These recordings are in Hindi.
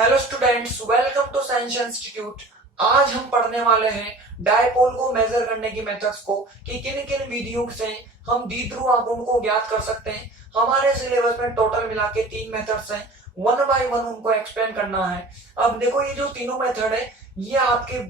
Hello students, welcome to science institute. आज हम पढ़ने वाले हैं डायपोल को मेजर करने की मेथड्स को कि किन किन विधियों से हम द्विध्रुव आघूर्ण को ज्ञात कर सकते हैं। हमारे सिलेबस में टोटल मिला के 3 मेथड्स हैं, वन बाय वन उनको एक्सप्लेन करना है। अब देखो, ये जो तीनों मेथड है ये आपके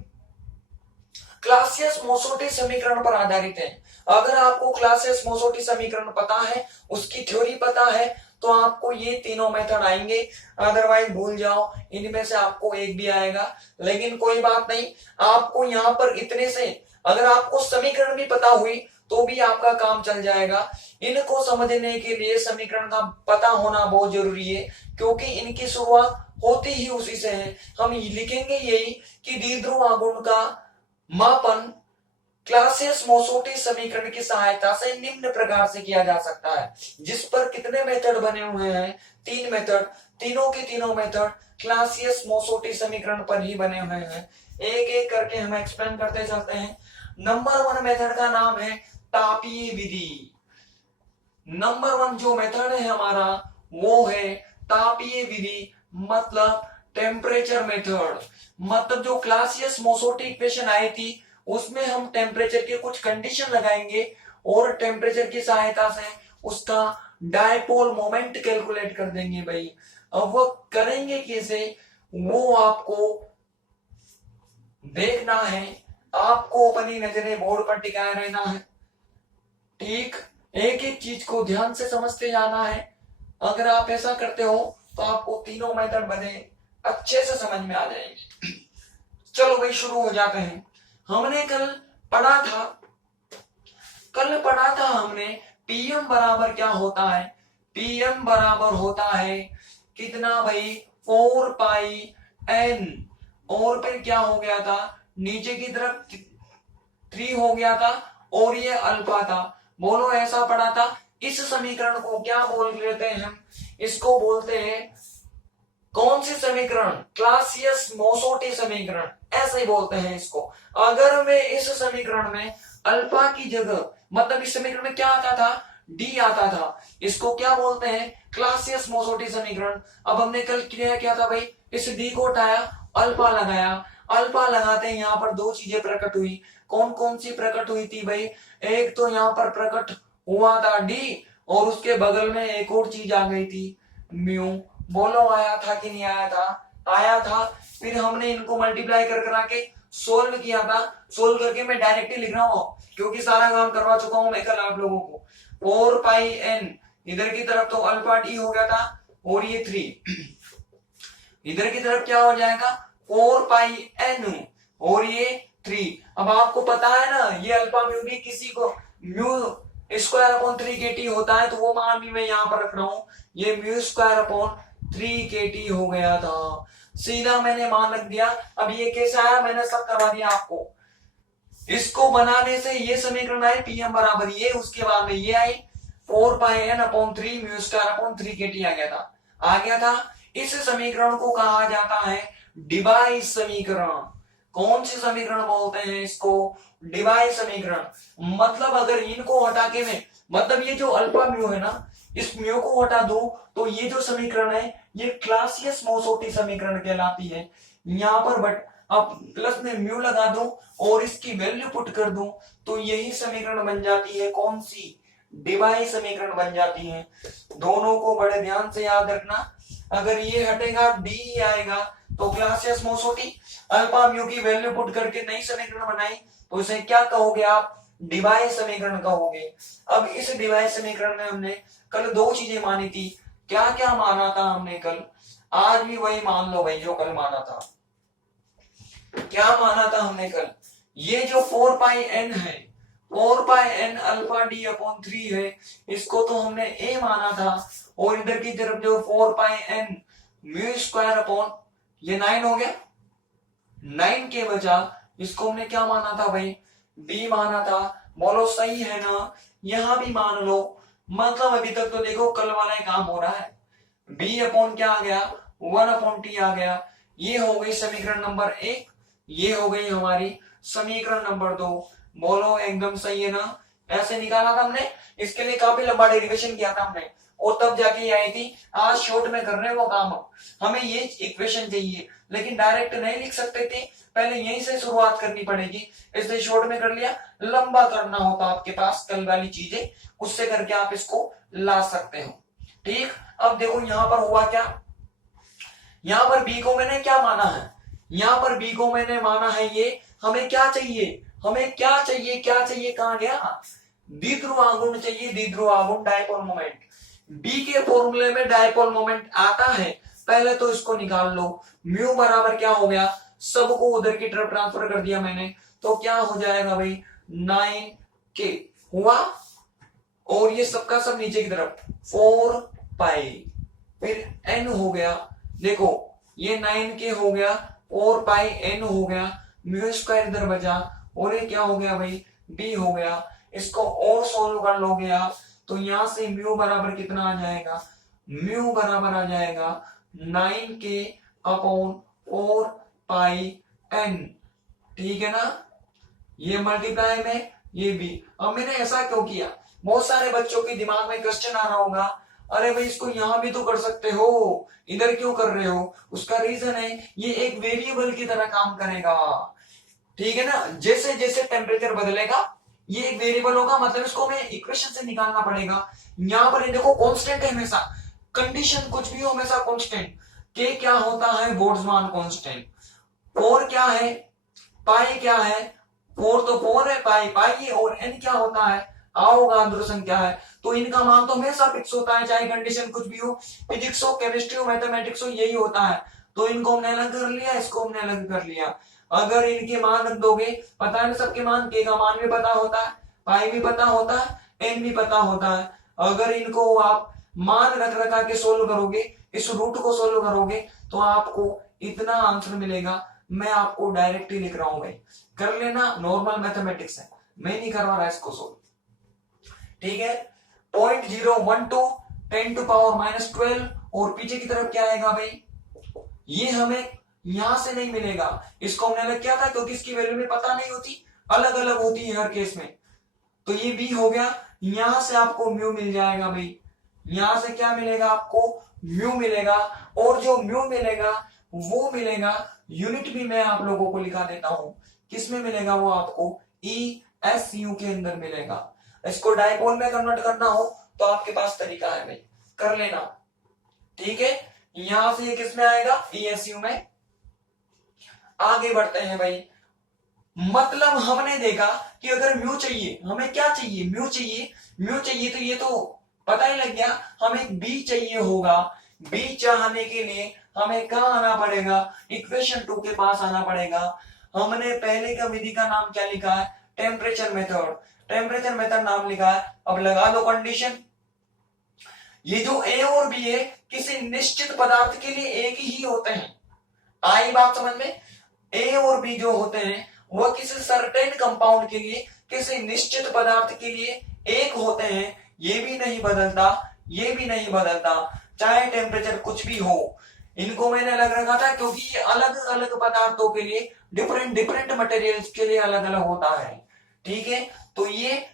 क्लासियस मोसोटी समीकरण पर आधारित है। अगर आपको क्लासियस मोसोटी समीकरण पता है, उसकी थ्योरी पता है, तो आपको ये तीनों मेथड आएंगे। अदरवाइज भूल जाओ, इनमें से आपको एक भी आएगा। लेकिन कोई बात नहीं, आपको यहाँ पर इतने से अगर आपको समीकरण भी पता हुई तो भी आपका काम चल जाएगा। इनको समझने के लिए समीकरण का पता होना बहुत जरूरी है, क्योंकि इनकी शुरुआत होती ही उसी से है। हम लिखेंगे यही कि द्विध्रुव आघूर्ण का मापन क्लासियस मोसोटी समीकरण की सहायता से निम्न प्रकार से किया जा सकता है, जिस पर कितने मेथड बने हुए हैं? 3 मेथड। तीनों के तीनों मेथड क्लासियस मोसोटी समीकरण पर ही बने हुए हैं। एक एक करके हम एक्सप्लेन करते चलते हैं। नंबर 1 मेथड का नाम है तापीय विधि। नंबर 1 जो मेथड है हमारा वो है तापीय विधि, मतलब टेम्परेचर मेथड। मतलब जो क्लासियस मोसोटी इक्वेशन आई थी उसमें हम टेम्परेचर के कुछ कंडीशन लगाएंगे और टेम्परेचर की सहायता से उसका डायपोल मोमेंट कैलकुलेट कर देंगे भाई। अब वो करेंगे कैसे, वो आपको देखना है। आपको अपनी नजरें बोर्ड पर टिकाए रहना है, ठीक। एक एक चीज को ध्यान से समझते जाना है। अगर आप ऐसा करते हो तो आपको तीनों मेथड बने अच्छे से समझ में आ जाएंगे। चलो भाई शुरू हो जाते हैं। हमने कल पढ़ा था हमने पीएम बराबर क्या होता है। पीएम बराबर होता है कितना भाई, 4 पाई एन, और फिर क्या हो गया था, नीचे की तरफ 3 हो गया था और ये अल्फा था। बोलो ऐसा पढ़ा था। इस समीकरण को क्या बोल लेते हैं हम? इसको बोलते हैं कौन सी समीकरण? क्लासियस मोसोटी समीकरण, ऐसे ही बोलते हैं इसको। अगर मैं इस समीकरण में अल्फा की जगह, मतलब इस समीकरण में क्या आता था, डी आता था, इसको क्या बोलते हैं? क्लासियस मोसोटी समीकरण। अब हमने कल किया था भाई, इस डी को हटाया, अल्फा लगाया। अल्फा लगाते हैं यहाँ पर 2 चीजें प्रकट हुई। कौन कौन सी प्रकट हुई थी भाई? एक तो यहाँ पर प्रकट हुआ था डी, और उसके बगल में एक और चीज आ गई थी, म्यू। बोलो आया था कि नहीं आया था? आया था। फिर हमने इनको मल्टीप्लाई कर करा के सोल्व किया था। सोल्व करके मैं डायरेक्टली लिख रहा हूँ क्योंकि सारा काम करवा चुका हूं मैं कल आप लोगों को। 4 पाई एन, इधर की तरफ तो अल्फा टी हो गया था, और ये 3 इधर की तरफ क्या हो जाएगा, 4 पाई एन और ये 3। अब आपको पता है ना, ये अल्फा म्यू भी किसी को mu square upon 3 K T होता है, तो वो मान भी मैं यहाँ पर रख रहा हूँ। ये mu square upon 3 K T हो गया था, सीधा मैंने मान रख दिया। अब ये कैसे आया, मैंने सब करवा दिया आपको। इसको बनाने से ये समीकरण आए पीएम बराबर ये, उसके बाद में ये आई 4 pi N upon 3 mu square upon 3 K T आ गया था। इस समीकरण को कहा जाता है डिवाइस समीकरण। कौन सी समीकरण बोलते हैं इसको? डिवाइस समीकरण। मतलब अगर इनको हटा के मैं, मतलब ये जो अल्फा म्यू है ना, इस म्यू को हटा दो तो ये जो समीकरण है ये क्लासियस मोसोटी समीकरण कहलाती है। यहाँ पर बट अब प्लस में म्यू लगा दो और इसकी वैल्यू पुट कर दो तो यही समीकरण बन जाती है। कौन सी? डिवाइस समीकरण बन जाती है। दोनों को बड़े ध्यान से याद रखना। अगर ये हटेगा डी आएगा तो क्लासियस मोसोटी। अल्फा म्यू की वैल्यू पुट करके नई समीकरण बनाई तो इसे क्या कहोगे आप? डिवाइस समीकरण कहोगे। अब इस डिवाइस समीकरण में हमने कल 2 चीजें मानी थी। क्या क्या माना था हमने कल? आज भी वही मान लो भाई जो कल माना था। क्या माना था हमने कल? ये जो 4 पाई एन है, 4 pi N alpha D upon 3 है, इसको तो हमने ए माना था। और इधर की तरफ जो 4 pi N mu square upon ये 9 हो गया, 9 के बजाय इसको हमने क्या माना था भाई? बी माना था। बोलो सही है ना? यहां भी मान लो। मतलब अभी तक तो देखो कल वाला ही काम हो रहा है। बी अपॉन क्या आ गया? 1 अपॉन टी आ गया। ये हो गई समीकरण नंबर 1, ये हो गई हमारी समीकरण नंबर 2। बोलो एकदम सही है ना? ऐसे निकाला था हमने। इसके लिए काफी लंबा डेरिवेशन किया था हमने, और तब जाके ये आई थी। आज शॉर्ट में कर रहे हैं वो काम, हमें ये इक्वेशन चाहिए लेकिन डायरेक्ट नहीं लिख सकते थे, पहले यहीं से शुरुआत करनी पड़ेगी, इसलिए शॉर्ट में कर लिया। लंबा करना हो तो आपके पास कल वाली चीजें उससे करके आप इसको ला सकते हो। ठीक, अब देखो यहां पर हुआ क्या, यहां पर बी को मैंने क्या माना है, यहां पर बी को मैंने माना है ये, हमें क्या चाहिए, हमें क्या चाहिए, क्या चाहिए, कहां गया, द्विध्रुव आघूर्ण चाहिए, द्विध्रुव आघूर्ण डायपोल मोमेंट। बी के फॉर्मूले में डायपोल मोमेंट आता है, पहले तो इसको निकाल लो। म्यू बराबर क्या हो गया, सबको उधर की तरफ ट्रांसफर कर दिया मैंने, तो क्या हो जाएगा भाई 9k हुआ, और ये सबका सब नीचे की तरफ 4 पाई, फिर n हो गया, देखो ये 9k हो गया, 4 पाई n हो गया, म्यू स्क्वायर इधर बचा, और ये क्या हो गया भाई b हो गया। इसको और सोल्व कर लोगे आप तो यहां से म्यू बराबर कितना आ जाएगा, म्यू बराबर आ जाएगा 9k अपॉन 4 पाई n, ठीक है ना, ये मल्टीप्लाई में ये भी। अब मैंने ऐसा क्यों किया, बहुत सारे बच्चों के दिमाग में क्वेश्चन आ रहा होगा, अरे भाई इसको यहां भी तो कर सकते हो, इधर क्यों कर रहे हो, उसका रीजन है ये एक वेरिएबल की तरह काम करेगा, ठीक है ना, जैसे जैसे टेम्परेचर बदलेगा ये एक वेरिएबल होगा, मतलब इसको हमें इक्वेशन से निकालना पड़ेगा। यहां पर देखो कांस्टेंट है हमेशा, कंडीशन कुछ भी हो हमेशा कांस्टेंट, के क्या होता है बोल्ट्जमान कांस्टेंट, 4 क्या है, पाई क्या है, 4 तो 4 है, पाई पाई है, और n क्या होता है अवोगाद्रो संख्या है, तो इनका मान तो हमेशा फिक्स होता है चाहे कंडीशन कुछ भी हो, फिजिक्स हो केमिस्ट्री हो मैथमेटिक्स हो यही होता है, तो इनको हमने अलग कर लिया, इसको हमने अलग कर लिया। अगर इनके मान रख दोगे, पता है सबके मान, के का मान भी पता होता है, पाई भी पता होता है, एन भी पता होता है, अगर इनको आप मान रख रखा के सोल्व करोगे, इस रूट को सोल्व करोगे तो आपको इतना आंसर मिलेगा। मैं आपको डायरेक्टली लिख रहा हूं भाई, कर लेना, नॉर्मल मैथमेटिक्स है, मैं नहीं करवा रहा इसको सोल्व, ठीक है। 0.012 10 टू पावर -12, और पीछे की तरफ क्या आएगा भाई, ये हमें यहां से नहीं मिलेगा, इसको हमने अलग किया था क्योंकि इसकी वैल्यू में पता नहीं होती, अलग अलग होती है हर केस में, तो ये बी हो गया, यहां से आपको म्यू मिल जाएगा भाई, यहां से क्या मिलेगा आपको म्यू मिलेगा, और जो म्यू मिलेगा वो मिलेगा, यूनिट भी मैं आप लोगों को लिखा देता हूं, किसमें मिलेगा वो आपको ESU के अंदर मिलेगा। इसको डायपोल में कन्वर्ट करना हो तो आपके पास तरीका है भाई, कर लेना, ठीक है। यहां से ये किसमें आएगा ESU में। आगे बढ़ते हैं भाई, मतलब हमने देखा कि अगर म्यू चाहिए, हमें क्या चाहिए, म्यू चाहिए, म्यू चाहिए तो ये तो पता ही लग गया, हमें बी चाहिए होगा, बी चाहने के लिए हमें कहां आना पड़ेगा, इक्वेशन 2 के पास आना पड़ेगा। हमने पहले का विधि का नाम क्या लिखा है, टेम्परेचर मेथड, टेम्परेचर मेथड नाम लिखा है। अब लगा दो कंडीशन, ये जो ए और बी है किसी निश्चित पदार्थ के लिए एक ही होते हैं, आई बात समझ में, ए और बी जो होते हैं वह किसी सर्टेन कंपाउंड के लिए, किसी निश्चित पदार्थ के लिए एक होते हैं, ये भी नहीं बदलता, ये भी नहीं बदलता, चाहे टेम्परेचर कुछ भी हो। इनको मैंने अलग रखा था क्योंकि ये अलग अलग पदार्थों के लिए, डिफरेंट डिफरेंट मटेरियल्स के लिए अलग अलग होता है, ठीक है। तो ये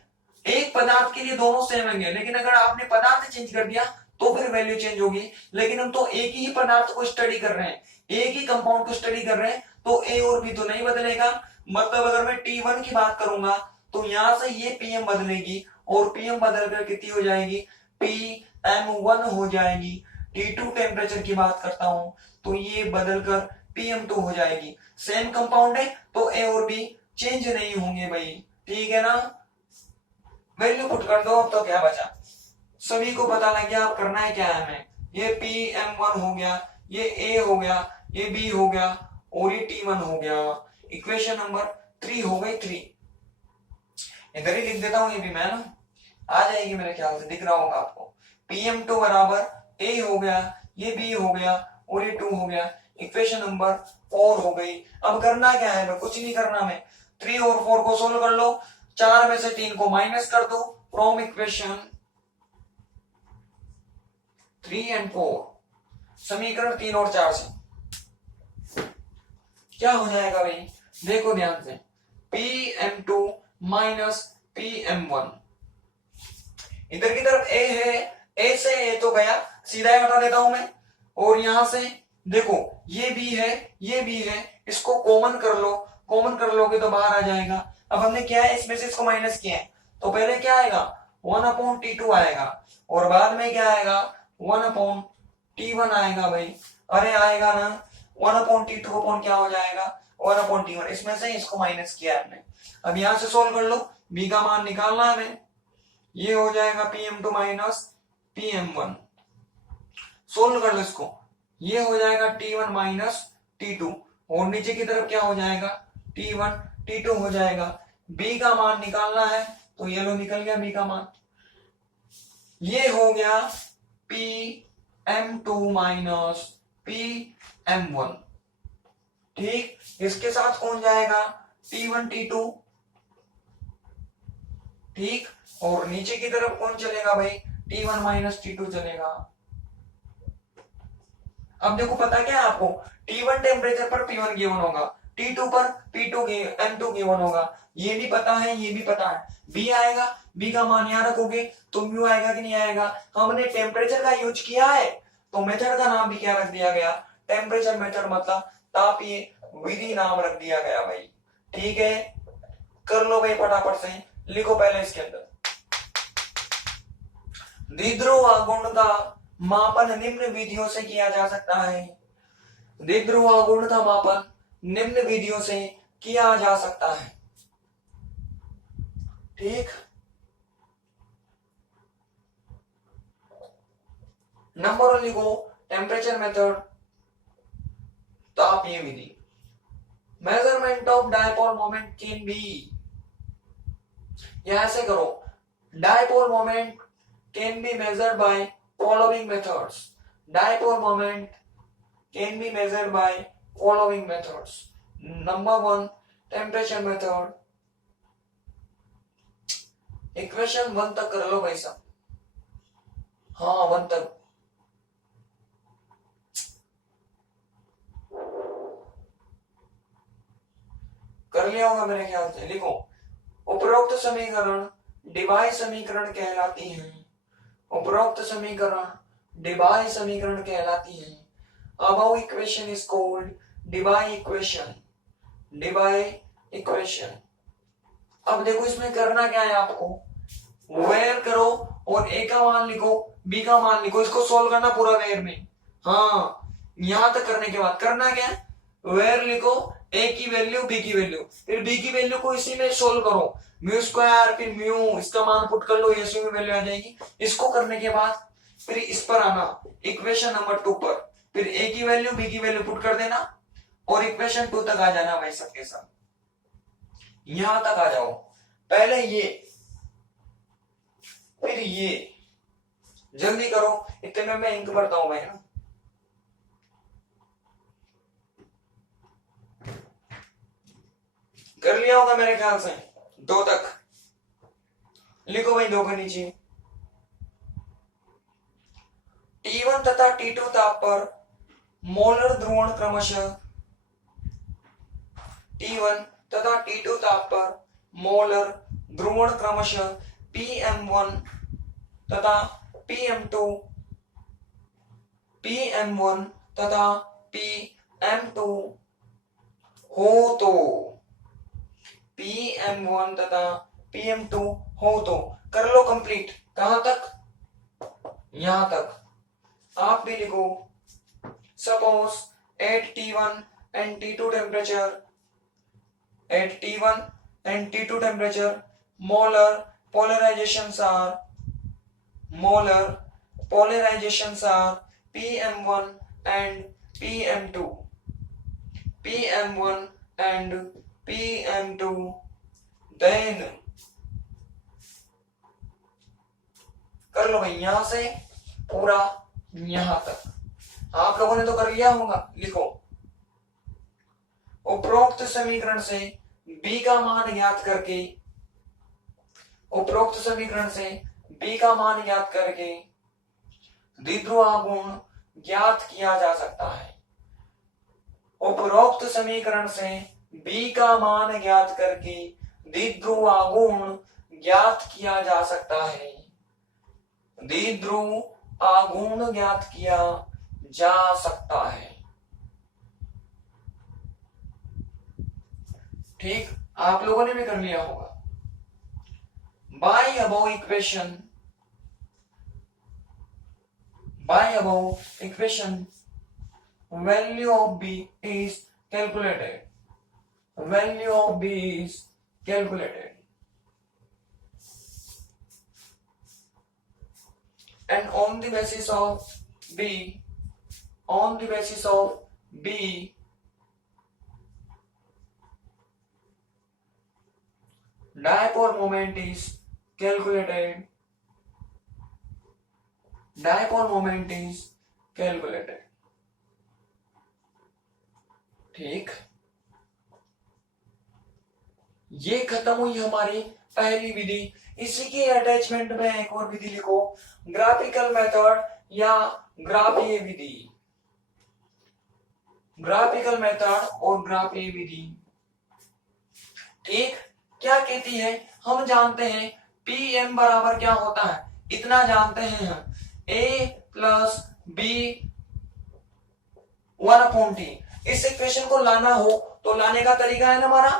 एक पदार्थ के लिए दोनों सेम होंगे, लेकिन अगर आपने पदार्थ चेंज कर दिया तो फिर वैल्यू चेंज होगी, लेकिन हम तो एक ही पदार्थ को स्टडी कर रहे हैं, एक ही कंपाउंड को स्टडी कर रहे हैं, तो ए और बी तो नहीं बदलेगा। मतलब अगर मैं T1 की बात करूंगा तो यहां से ये PM बदलेगी, और PM बदल कर कितनी हो जाएगी, PM1 हो जाएगी। T2 टेम्परेचर की बात करता हूं तो ये बदलकर PM2 हो जाएगी, सेम कंपाउंड है तो ए और बी चेंज नहीं होंगे भाई, ठीक है ना। वैल्यू पुट कर दो, अब तो क्या बचा, सभी को पता लग गया अब करना है क्या है हमें, ये PM1 हो गया, ये A हो गया, ये B हो गया, और ये T1 हो गया। इक्वेशन नंबर 3 हो गई 3, इधर ही लिख देता हूं, ये भी मैं ना आ जाएगी मेरे ख्याल से, दिख रहा होगा आपको। PM2 बराबर A हो गया, ये B हो गया, और ये 2 हो गया, इक्वेशन नंबर 4 हो गई। अब करना क्या है, मैं कुछ नहीं करना, मैं 3 और 4 को सोल्व कर लो, 4 में से 3 को माइनस कर दो फ्रॉम इक्वेशन 3 एंड 4, समीकरण 3 और 4 से क्या हो जाएगा भाई, देखो ध्यान से, PM2 माइनस PM1, इधर की तरफ A है ए से ए तो गया, सीधा ही हटा देता हूं मैं। और यहां से देखो ये बी है, ये बी है, इसको कॉमन कर लो, कॉमन कर लोगे तो बाहर आ जाएगा। अब हमने क्या है, इसमें से इसको माइनस किया है, तो पहले क्या आएगा 1/T2 आएगा, और बाद में क्या आएगा 1/T1 आएगा भाई। अरे आएगा ना, 1/T2 अपॉन क्या हो जाएगा 1/T1, इसमें से इसको माइनस किया हमने। अब यहां से सोल्व कर लो, बी का मान निकालना है हमें, ये हो जाएगा PM2 माइनस PM1। सोल्व कर लो इसको, ये हो जाएगा T1 माइनस T2, और नीचे की तरफ क्या हो जाएगा T1 T2 हो जाएगा। B का मान निकालना है, तो ये लो निकल गया B का मान, ये हो गया PM2 माइनस PM1। ठीक, इसके साथ कौन जाएगा T1 T2, ठीक, और नीचे की तरफ कौन चलेगा भाई T1 माइनस T2 चलेगा। अब देखो पता क्या है आपको, T1 टेम्परेचर पर P1 गिवन होगा, T2 पर M2 गिवन होगा, ये भी पता है, ये भी पता है। B आएगा, B का मान यहां रखोगे तो म्यू आएगा कि नहीं आएगा। हमने टेम्परेचर का यूज किया है, तो मेथड का नाम भी क्या रख दिया गया, टेम्परेचर मेथड, मतलब तापीय विधि नाम रख दिया गया भाई। ठीक है, कर लो भाई फटाफट से, लिखो पहले इसके अंदर, द्विध्रुव आघूर्ण का मापन निम्न विधियों से किया जा सकता है। द्विध्रुव आघूर्ण का मापन निम्न विधियों से किया जा सकता है। ठीक, नंबर वन लिखो, टेम्परेचर मेथड, तापीय विधि। Measurement of dipole moment can be, यहां से करो, dipole moment can be measured by following methods. Dipole moment can be measured by following methods. Number one, temperature method, equation 1 तक कर लो भाई साहब, हाँ 1 तक। कर लिया होगा मेरे ख्याल से, लिखो, उपरोक्त समीकरण डिबाई समीकरण कहलाती है। उपरोक्त समीकरण डिबाई समीकरण कहलाती है। Above equation is called Debye equation, Debye equation. अब देखो इसमें करना क्या है आपको, वेयर करो और ए का मान लिखो, बी का मान लिखो, इसको सोल्व करना पूरा वेयर में। हाँ, यहां तक करने के बाद करना क्या है, वेयर लिखो, ए की वैल्यू बी की वैल्यू, फिर बी की वैल्यू को इसी में सोल्व करो, म्यू स्क्वायर, फिर म्यू, इसका मान पुट कर लो, एसयू में वैल्यू आ जाएगी। इसको करने के बाद फिर इस पर आना, इक्वेशन नंबर 2 पर, फिर ए की वैल्यू बी की वैल्यू पुट कर देना, और इक्वेशन 2 तक आ जाना भाई सबके साथ, यहां तक आ जाओ। पहले ये, फिर ये, जल्दी करो, इतने में मैं इंक भरता हूं भाई ना। कर लिया होगा मेरे ख्याल से, 2 तक लिखो भाई, 2 के नीचे T1 तथा T2 ताप पर मोलर ध्रुवण क्रमशः, T1 तथा T2 ताप पर मोलर ध्रुवण क्रमशः PM1 तथा PM2, PM1 तथा PM2 हो तो, PM1 तथा PM2 हो तो, कर लो कंप्लीट। कहां तक, यहां तक। आप भी लिखो, suppose at T1 and T2 temperature, at T1 and T2 temperature, molar polarizations are PM1 and PM2, PM1 and PM2, then कर लो भाई यहां से पूरा यहां तक, आप लोगों ने तो कर लिया होगा। लिखो, उपरोक्त समीकरण से B का मान ज्ञात करके, उपरोक्त समीकरण से B का मान ज्ञात करके द्विध्रुव आघूर्ण ज्ञात किया जा सकता है। उपरोक्त समीकरण से B का मान ज्ञात करके द्विध्रुव आघूर्ण ज्ञात किया जा सकता है। द्विध्रुव आघूर्ण ज्ञात किया जा सकता है। ठीक, आप लोगों ने भी कर लिया होगा। By above equation value of b is calculated. Value of b is calculated. And on the basis of b, dipole moment is calculated. Dipole moment is calculated. ठीक, ये खत्म हुई हमारी पहली विधि। इसी के अटैचमेंट में एक और विधि लिखो, ग्राफिकल मेथड या ग्राफीय विधि। ग्राफिकल मेथड और ग्राफीय विधि। ठीक, क्या कहती है, हम जानते हैं पी एम बराबर क्या होता है, इतना जानते हैं हम, a प्लस बी 1/t। इस इक्वेशन को लाना हो तो लाने का तरीका है ना हमारा,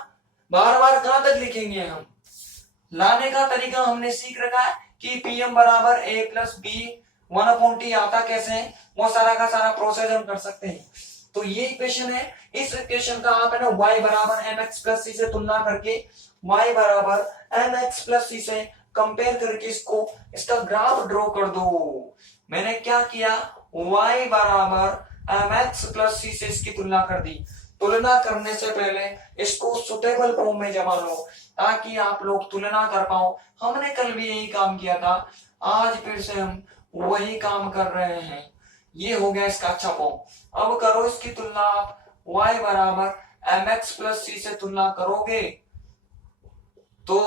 बार बार कहां तक लिखेंगे हम, लाने का तरीका हमने सीख रखा है कि पीएम बराबर a प्लस बी 1/t आता कैसे है, वो सारा का सारा प्रोसेस हम कर सकते हैं। तो ये इक्वेशन है, इस इक्वेशन का आप है ना y बराबर mx प्लस सी से तुलना करके, y बराबर mx प्लस सी से कंपेयर करके इसका ग्राफ ड्रॉ कर दो। मैंने क्या किया, y बराबर mx प्लस सी से इसकी तुलना कर दी। तुलना करने से पहले इसको सुटेबल फॉर्म में जमा लो ताकि आप लोग तुलना कर पाओ। हमने कल भी यही काम किया था, आज फिर से हम वही काम कर रहे हैं। ये हो गया इसका अच्छा फॉर्म। अब करो इसकी तुलना आप, y बराबर mx प्लस सी से तुलना करोगे तो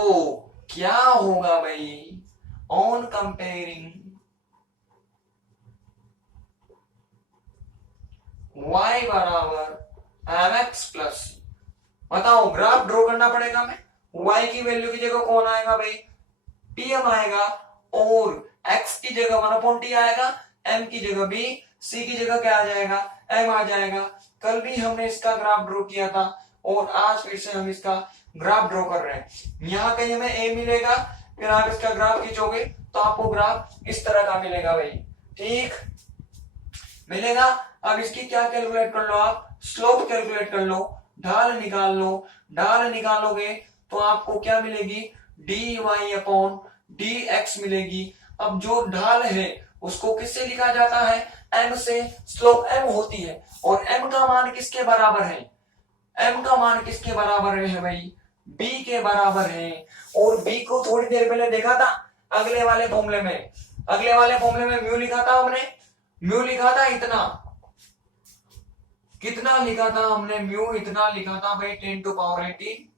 क्या होगा भाई, ऑन कंपेयरिंग y बराबर mx प्लस सी, बताओ ग्राफ ड्रॉ करना पड़ेगा। मैं y की वैल्यू की जगह कौन आएगा भाई, pm आएगा, और x की जगह 1/t आएगा, m की जगह b, c की जगह क्या आ जाएगा, m आ जाएगा। कल भी हमने इसका ग्राफ ड्रॉ किया था और आज फिर से हम इसका ग्राफ ड्रॉ कर रहे हैं। यहाँ कहीं हमें a मिलेगा, फिर आप इसका ग्राफ खींचोगे तो आपको ग्राफ इस तरह का मिलेगा भाई। ठीक मिलेगा। अब इसकी क्या कैलकुलेट कर लो आप, स्लोप कैलकुलेट कर लो, ढाल निकाल लो। ढाल निकालोगे तो आपको क्या मिलेगी, dy अपॉन dx मिलेगी। अब जो ढाल है उसको किससे लिखा जाता है, m से, स्लोप m होती है, और m का मान किसके बराबर है, m का मान किसके बराबर है भाई, b के बराबर है। और b को थोड़ी देर पहले देखा था अगले वाले फॉर्मूले में, अगले वाले फॉर्मूले में म्यू लिखा था हमने, म्यू लिखा था इतना, कितना लिखा था हमने, म्यू इतना लिखा था भाई 10⁻18,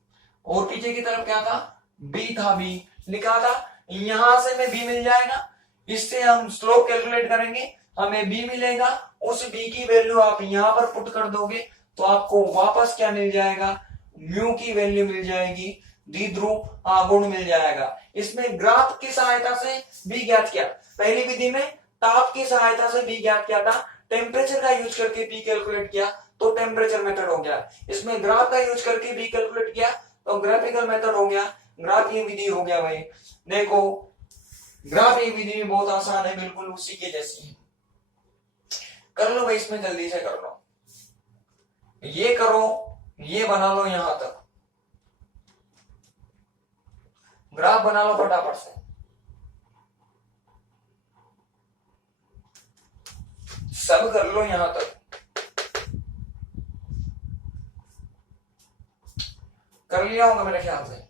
और पीछे की तरफ क्या था, b था, b लिखा था। यहां से हमें b मिल जाएगा, इससे हम स्लोप कैलकुलेट करेंगे, हमें b मिलेगा, उस b की वैल्यू आप यहां पर पुट कर दोगे तो आपको वापस क्या मिल जाएगा, म्यू की वैल्यू मिल जाएगी, द्विध्रुव आघूर्ण मिल जाएगा। इसमें ग्राफ की सहायता से b ज्ञात किया, पहली विधि में ताप की सहायता से b ज्ञात किया था, टेम्परेचर का यूज करके b कैलकुलेट किया तो टेम्परेचर मेथड हो गया। इसमें ग्राफ का यूज करके b कैलकुलेट किया तो ग्राफिकल मेथड हो गया, ग्राफीय विधि हो गया भाई। देखो ग्राफीय विधि भी बहुत आसान है, बिल्कुल उसी के जैसी है। कर लो भाई, इसमें जल्दी से कर लो, ये करो, ये बना लो, यहां तक ग्राफ बना लो फटाफट से। सब कर लो यहां तक, कर लिया होगा मेरे ख्याल से।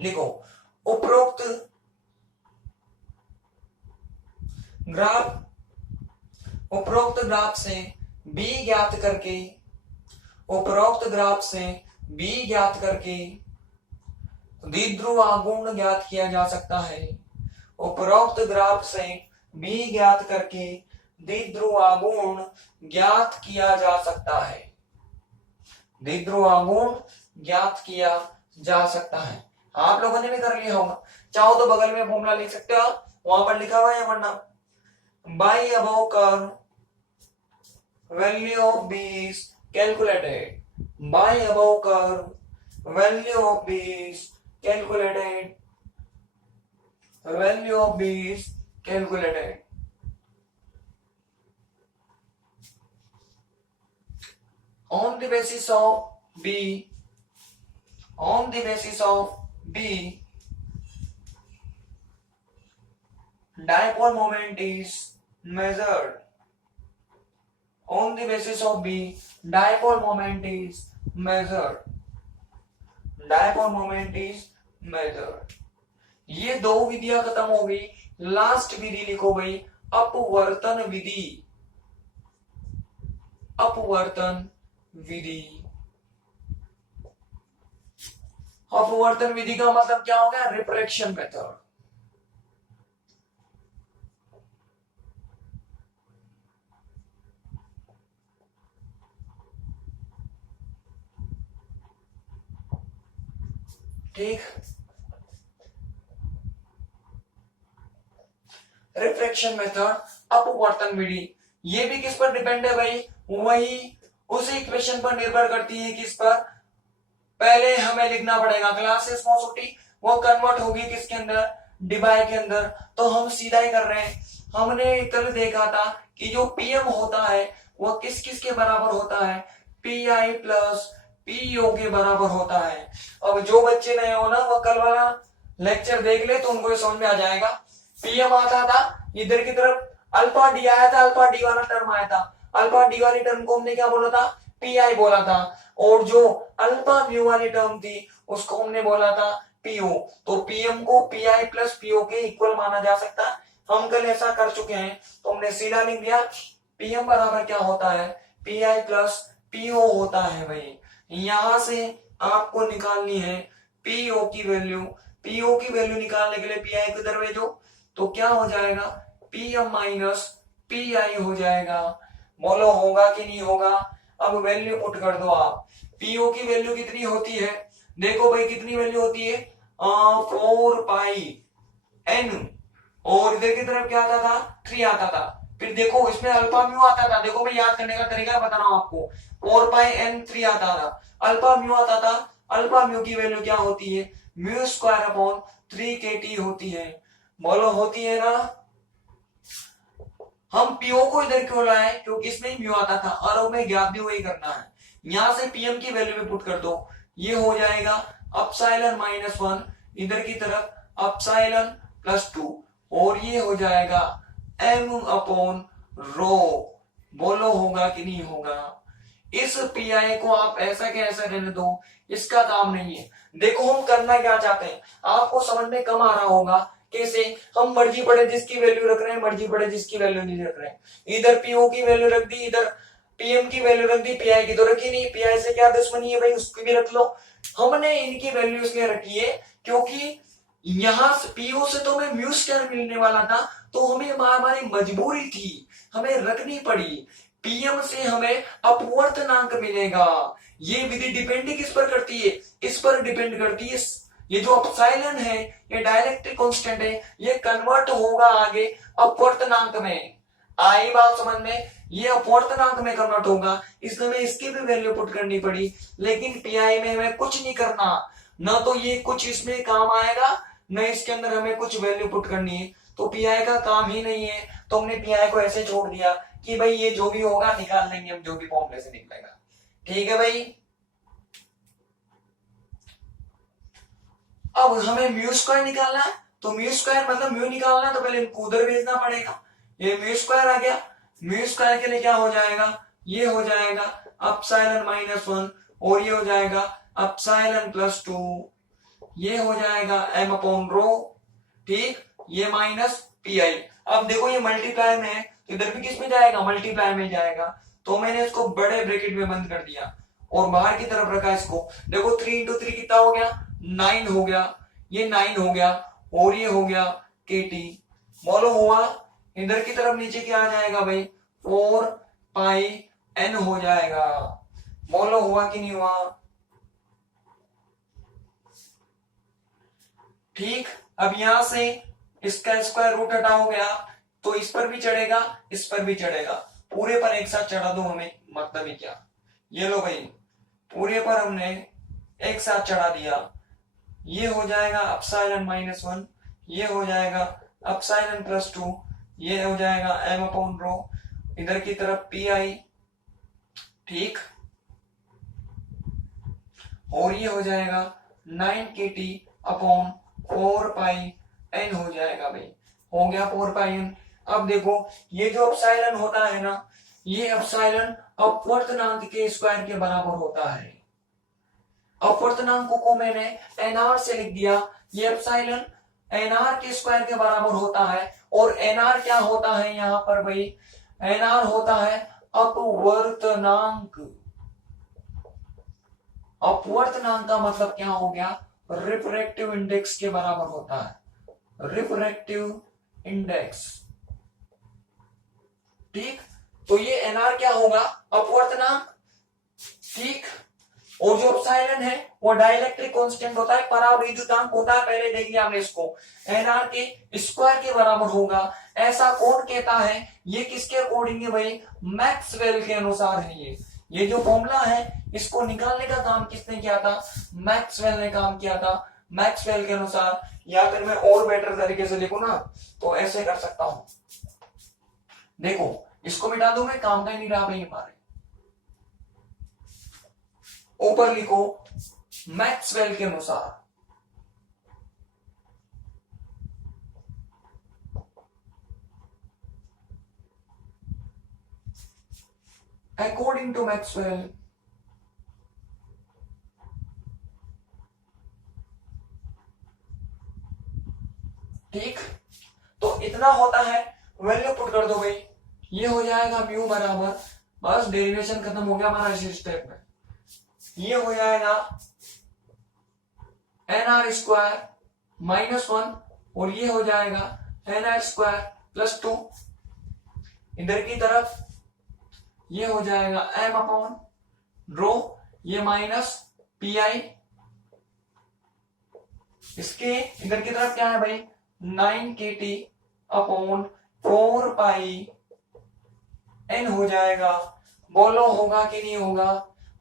लिखो, उपरोक्त ग्राफ से b ज्ञात करके, उपरोक्त ग्राफ से b ज्ञात करके द्विध्रुव आघूर्ण ज्ञात किया जा सकता है। उपरोक्त ग्राफ से b ज्ञात करके द्विध्रुव आघूर्ण ज्ञात किया जा सकता है, द्विध्रुव आघूर्ण ज्ञात किया जा सकता है। आप लोगों ने भी कर लिया होगा, चाहो तो बगल में फॉर्मूला लिख सकते हो, वहां पर लिखा हुआ है वरना by above curve value of b is calculated, by above curve value of b is calculated, value of b is calculated. On the basis of B, on the basis of B, dipole moment is measured. On the basis of B, dipole moment is measured. Dipole moment is measured. ये दो विधियां खत्म हो गई, लास्ट विधि लिखो भाई अपवर्तन विधि, अपवर्तन विधि। अपवर्तन विधि का मतलब क्या हो गया, रिफ्रैक्शन मेथड। ठीक, रिफ्रैक्शन मेथड, अपवर्तन विधि, ये भी किस पर डिपेंड है भाई, वही उस इक्वेशन पर निर्भर करती है, किस पर, पहले हमें लिखना पड़ेगा क्लास रेस्पॉन्सिबिलिटी, वो कन्वर्ट होगी किसके अंदर, डिवाई के अंदर। तो हम सीधा ही कर रहे हैं, हमने कल देखा था कि जो पीएम होता है वो किस किस के बराबर होता है, पी आई प्लस पीओ के बराबर होता है। अब जो बच्चे नए हो ना वो कल वाला लेक्चर देख ले तो उनको समझ में आ जाएगा। पीएम आता था, इधर की तरफ अल्फा डी आया था, अल्फा डी वाला टर्म आया था, अल्फा डी वाली टर्म को हमने क्या बोला था, पी आई बोला था, और जो अल्फा म्यू वाली टर्म थी उसको हमने बोला था पीओ। तो पीएम को पी आई प्लस पीओ के इक्वल माना जा सकता है, हम कल ऐसा कर चुके हैं, तो हमने सीधा लिख दिया पीएम बराबर क्या होता है, पी आई प्लस पीओ होता है भाई। यहां से आपको निकालनी है पीओ की वैल्यू, पीओ की वैल्यू निकालने के लिए पी आई को इधर भेजो, तो क्या हो जाएगा, पीएम माइनस पी आई हो जाएगा। बोलो होगा कि नहीं होगा, अब वैल्यू पुट कर दो आप। पीओ की वैल्यू कितनी होती है, देखो भाई कितनी वैल्यू होती है, 4 पाई एन, और इधर की तरफ क्या आता था, 3 आता था। फिर देखो इसमें अल्फा म्यू आता था, देखो भाई याद करने का तरीका बता रहा हूं आपको, 4 पाई एन 3 आता था, अल्फा म्यू आता था, अल्फा म्यू की वैल्यू क्या होती है, mu square upon 3 K T होती है। बोलो होती है ना। हम पीओ को इधर क्यों लाए, क्योंकि इसमें म्यू आता था और हमें ज्ञात भी वही करना है। यहां से पीएम की वैल्यू में पुट कर दो, ये हो जाएगा अपसाइलन माइनस 1, इधर की तरफ अपसाइलन प्लस 2, और ये हो जाएगा एम अपॉन रो। बोलो होगा कि नहीं होगा। इस पीआई को आप ऐसा के ऐसा रहने दो, इसका काम नहीं है। देखो हम करना क्या चाहते हैं, आपको समझ में कम आ रहा होगा कैसे, हम मर्जी पड़े जिसकी वैल्यू रख रहे हैं, मर्जी पड़े जिसकी वैल्यू नहीं रख रहे हैं। इधर पीओ की वैल्यू रख दी, इधर पीएम की वैल्यू रख दी, पीआई की तो रखी नहीं, पीआई से क्या दुश्मनी है भाई, उसकी भी रख लो। हमने इनकी वैल्यू इसलिए रखी है क्योंकि यहां पीओ से तो हमें म्यू स्क्वायर मिलने वाला था, तो हमें हमारी मजबूरी थी, हमें रखनी पड़ी। पीएम से हमें अपवर्तनांक मिलेगा। ये विधि डिपेंड किस पर करती है, इस पर डिपेंड करती है। ये जो अपसाइलन है ये डायलेक्ट्रिक कांस्टेंट है, ये कन्वर्ट होगा आगे अपवर्तनांक में। आई बात समझ में, ये अपवर्तनांक में कन्वर्ट होगा, इसलिए हमें इसकी भी वैल्यू पुट करनी पड़ी। लेकिन पीआई में हमें कुछ नहीं करना, ना तो ये कुछ इसमें काम आएगा, न इसके अंदर हमें कुछ वैल्यू पुट करनी है, तो पीआई का काम ही नहीं है। तो हमने पीआई को ऐसे छोड़ दिया कि भाई ये जो भी होगा निकाल लेंगे हम, जो भी फॉर्मूले से निकलेगा। ठीक है भाई। अब हमें म्यू स्क्वायर निकालना है, तो म्यू स्क्वायर मतलब म्यू निकालना है, तो पहले इनको उधर भेजना पड़ेगा। ये म्यू स्क्वायर आ गया, म्यू स्क्वायर के लिए क्या हो जाएगा, ये हो जाएगा अपसाइलन माइनस 1, और ये हो जाएगा अपसाइलन प्लस 2, ये हो जाएगा एम अपॉन रो। ठीक, ये माइनस पी आई। अब देखो ये मल्टीप्लाई में है, तो इधर भी किस में जाएगा, मल्टीप्लाई में जाएगा। तो मैंने इसको बड़े ब्रैकेट में बंद कर दिया और बाहर की तरफ रखा इसको। देखो 3 इंटू 3 कितना हो गया, 9 हो गया, ये 9 हो गया, और ये हो गया के टी। बोलो हुआ, इधर की तरफ नीचे क्या आ जाएगा भाई, 4 पाई एन हो जाएगा। बोलो हुआ कि नहीं हुआ। ठीक, अब यहां से इसका स्क्वायर रूट हटा हो गया तो इस पर भी चढ़ेगा, इस पर भी चढ़ेगा, पूरे पर एक साथ चढ़ा दो, हमें मतलब ही क्या। ये लो भाई, पूरे पर हमने एक साथ चढ़ा दिया, ये हो जाएगा एप्सिलॉन -1, ये हो जाएगा एप्सिलॉन +2, ये हो जाएगा m अपॉन रो, इधर की तरफ पी आई, ठीक, और ये हो जाएगा 9kT अपॉन 4πn हो जाएगा भाई, हो गया 4πn। अब देखो ये जो एप्सिलॉन होता है ना, ये एप्सिलॉन अपवर्तनांक के स्क्वायर के बराबर होता है। अपवर्तनांक को मैंने nr से लिख दिया, ये एप्सिलॉन nr के स्क्वायर के बराबर होता है। और nr क्या होता है यहां पर भाई, nr होता है अपवर्तनांक। अपवर्तनांक का मतलब क्या हो गया, रिफ्रैक्टिव इंडेक्स के बराबर होता है, रिफ्रैक्टिव इंडेक्स, ठीक। तो ये एनआर क्या होगा, अपवर्तनांक, ठीक। और जो एप्सिलॉन है वो डाइलेक्ट्रिक कांस्टेंट होता है, परावैद्युतांक होता है, पहले देख लिया हमने इसको, एनआर के स्क्वायर के बराबर होगा। ऐसा कौन कहता है, ये किसके अकॉर्डिंग है भाई, मैक्सवेल के अनुसार है। ये जो फॉर्मूला है इसको निकालने का काम किसने किया था, मैक्सवेल ने काम किया था, मैक्सवेल के अनुसार। या फिर मैं और बेटर तरीके से लिखूं ना तो ऐसे कर सकता हूं, देखो इसको मिटा दूं मैं, काम का ही नहीं रहा भाई हमारे। ऊपर लिखो मैक्सवेल के अनुसार, अकॉर्डिंग टू मैक्सवेल, ठीक। तो इतना होता है, वैल्यू पुट कर दो भाई, ये हो जाएगा म्यू बराबर, बस डेरिवेशन खत्म हो गया हमारा इस स्टेप में। ये हो जाएगा nr² -1 और ये हो जाएगा nr² +2, इधर की तरफ ये हो जाएगा m अपॉन रो, ये माइनस पी आई, इसके इधर की तरफ क्या है भाई 9kT अपॉन 4πn हो जाएगा। बोलो होगा कि नहीं होगा,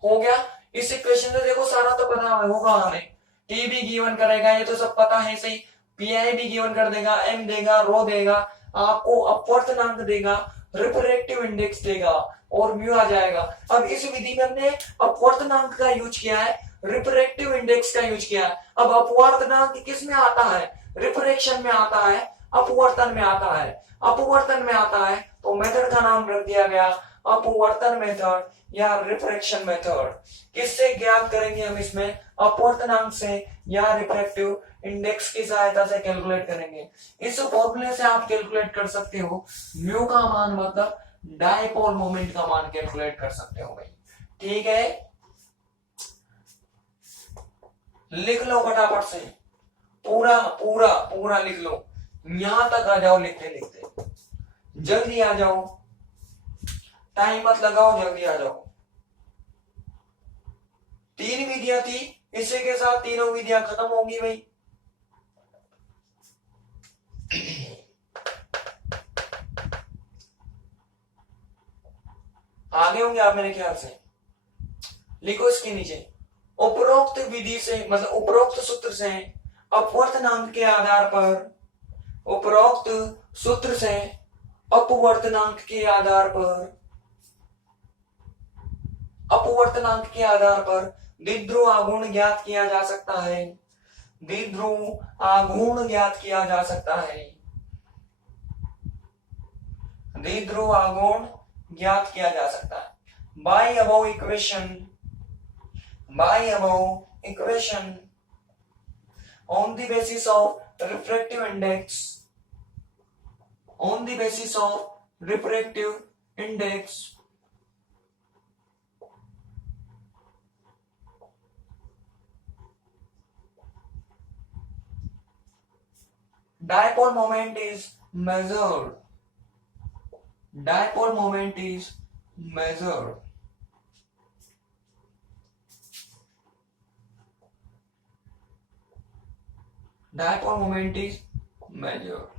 हो गया। इस इक्वेशन से देखो सारा तो पता होगा हमें, टी भी गिवन करेगा, ये तो सब पता है सही, पी आई भी गिवन कर देगा, एम देगा, रो देगा, आपको अपवर्तनांक देगा, रिफ्रैक्टिव इंडेक्स देगा और म्यू आ जाएगा। अब इस विधि में हमने अपवर्तनांक का यूज किया है, रिफ्रैक्टिव इंडेक्स का यूज किया है। अब अपवर्तनांक किस में आता है, रिफ्रैक्शन में आता है, अपवर्तन में आता है, अपवर्तन में आता है तो मेथड का नाम रख दिया गया अपवर्तन मेथड या रिफ्रैक्शन मेथड। किससे ज्ञात करेंगे हम इसमें, अपवर्तनांक से या रिफ्रैक्टिव इंडेक्स की सहायता से कैलकुलेट करेंगे। इस फॉर्मूले से आप कैलकुलेट कर सकते हो म्यू का मान, मतलब डायपोल मोमेंट का मान कैलकुलेट कर सकते हो भाई, ठीक है। लिख लो फटाफट से, पूरा पूरा पूरा लिख लो, यहां तक आ जाओ लिखते लिखते, जल्दी आ जाओ, टाइम मत लगाओ, जल्दी आ जाओ। 3 विधियां थी, इसी के साथ तीनों विधियां खत्म होंगी भाई। आगे होंगे आप मेरे ख्याल से, लिखो इसके नीचे, उपरोक्त विधि से मतलब उपरोक्त सूत्र से अपवर्तनांक के आधार पर, उपरोक्त सूत्र से अपवर्तनांक के आधार पर, अपवर्तनांक के आधार पर द्विध्रुव आघूर्ण ज्ञात किया जा सकता है, द्विध्रुव आघूर्ण ज्ञात किया जा सकता है, द्विध्रुव आघूर्ण ज्ञात किया जा सकता है by above equation, by above equation on the basis of refractive index, on the basis of refractive index, dipole moment is measured, dipole moment is measured, dipole moment is measured.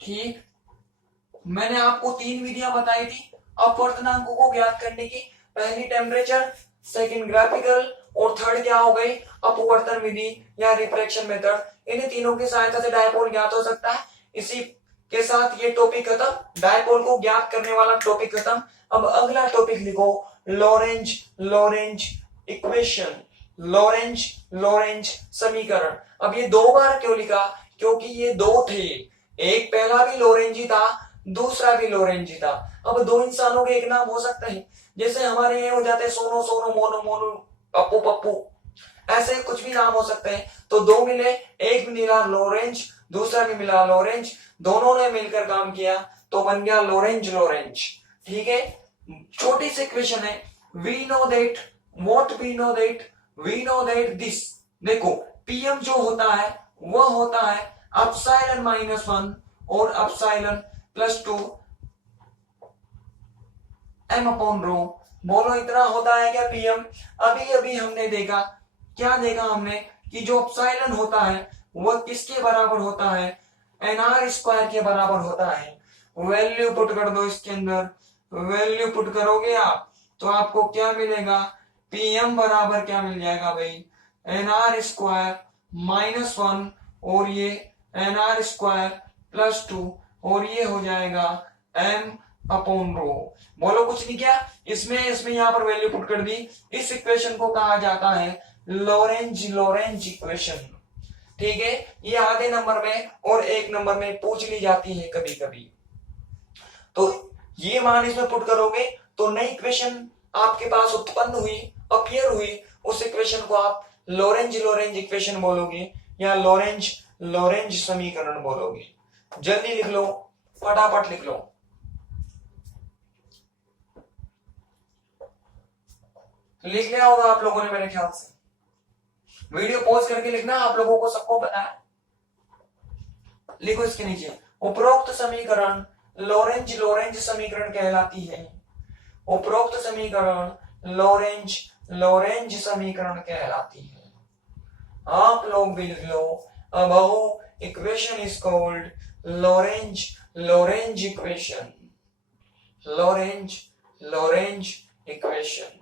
ठीक, मैंने आपको 3 विधियां बताई थी अपवर्तनांकों को ज्ञात करने की। पहली टेम्परेचर, सेकंड ग्राफिकल और थर्ड क्या हो गई अपवर्तन विधि या रिफ्रैक्शन मेथड। इन तीनों की सहायता से डायपोल ज्ञात हो सकता है। इसी के साथ ये टॉपिक खत्म, डायपोल को ज्ञात करने वाला टॉपिक खत्म। अब अगला टॉपिक लिखो, Lorentz Lorenz equation, Lorentz Lorenz समीकरण। अब ये 2 बार क्यों लिखा, क्योंकि ये 2 थे, एक पहला भी लॉरेंज ही था, दूसरा भी लॉरेंज ही था। अब 2 इंसानों के एक नाम हो सकते हैं, जैसे हमारे ये हो जाते हैं सोनो सोनो, मोनो मोनो, पप्पू पप्पू, ऐसे कुछ भी नाम हो सकते हैं। तो 2 मिले, एक मिला लॉरेंज, दूसरा भी मिला लॉरेंज, दोनों ने मिलकर काम किया तो बन गया लॉरेंज लॉरेंज। ठीक है, छोटी सी इक्वेशन है, we know that, what we know that, we know that this. देखो पीएम जो होता है वह होता है एप्सिलॉन -1 और एप्सिलॉन +2 m अपॉन रो। बोलो इतना होता है क्या पीएम? अभी अभी हमने देखा, क्या देखा हमने कि जो एप्सिलॉन होता है वह किसके बराबर होता है, nr² के बराबर होता है। वैल्यू पुट कर दो इसके अंदर, वैल्यू पुट करोगे आप तो आपको क्या मिलेगा, पीएम बराबर क्या मिल जाएगा भाई, nr² -1 और ये nr² +2 और ये हो जाएगा m अपॉन रो। बोलो कुछ नहीं किया, इसमें यहां पर वैल्यू पुट कर दी। इस इक्वेशन को कहा जाता है लॉरेंज लॉरेंज इक्वेशन। ठीक है, ये आधे नंबर में और 1 नंबर में पूछ ली जाती है कभी कभी। तो ये मान इसमें पुट करोगे तो नई इक्वेशन आपके पास उत्पन्न हुई, अपीयर हुई, उस इक्वेशन को आप लॉरेंज लॉरेंज इक्वेशन बोलोगे या लॉरेंज लॉरेंज समीकरण बोलोगे। जल्दी लिख लो, फटाफट लिख लो। लिख लिया होगा आप लोगों ने मेरे ख्याल से, वीडियो पॉज करके लिखना, आप लोगों को सबको पता है। लिखो इसके नीचे, उपरोक्त समीकरण लॉरेंज लॉरेंज समीकरण कहलाती है। उपरोक्त समीकरण लॉरेंज लॉरेंज समीकरण कहलाती है। आप लोग भी लिख लो, above equation is called Lorentz Lorenz equation, Lorentz Lorenz equation.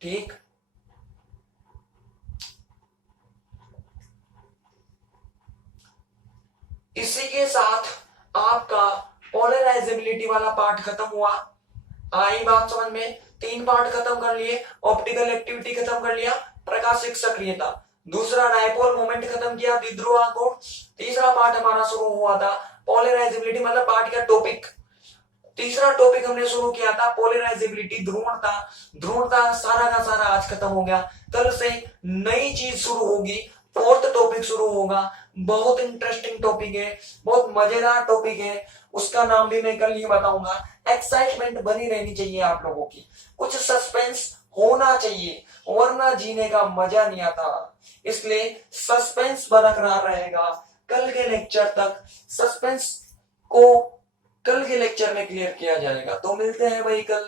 ठीक, इसी के साथ आपका पोलराइजेबिलिटी वाला पार्ट खत्म हुआ। आई बात समझ में? 3 पार्ट खत्म कर लिए, ऑप्टिकल एक्टिविटी खत्म कर लिया, प्रकाशिक सक्रियता, दूसरा डायपोल मोमेंट खत्म किया, द्विध्रुव कोण, तीसरा पार्ट हमारा शुरू हुआ था पोलराइजेबिलिटी, मतलब पार्ट का टॉपिक। तीसरा टॉपिक हमने शुरू किया था पोलराइजेबिलिटी, ध्रुवणता। ध्रुवणता सारा का सारा आज खत्म हो गया। कल से नई चीज शुरू होगी, 4th टॉपिक शुरू होगा। बहुत इंटरेस्टिंग टॉपिक है, बहुत मजेदार टॉपिक है, उसका नाम भी मैं कल ही बताऊंगा। एक्साइटमेंट बनी रहनी चाहिए आप लोगों की, कुछ सस्पेंस होना चाहिए, वरना जीने का मजा नहीं आता। इसलिए सस्पेंस बरकरार रहेगा। कल के लेक्चर तक सस्पेंस को कल के लेक्चर में क्लियर किया जाएगा। तो मिलते हैं भाई कल।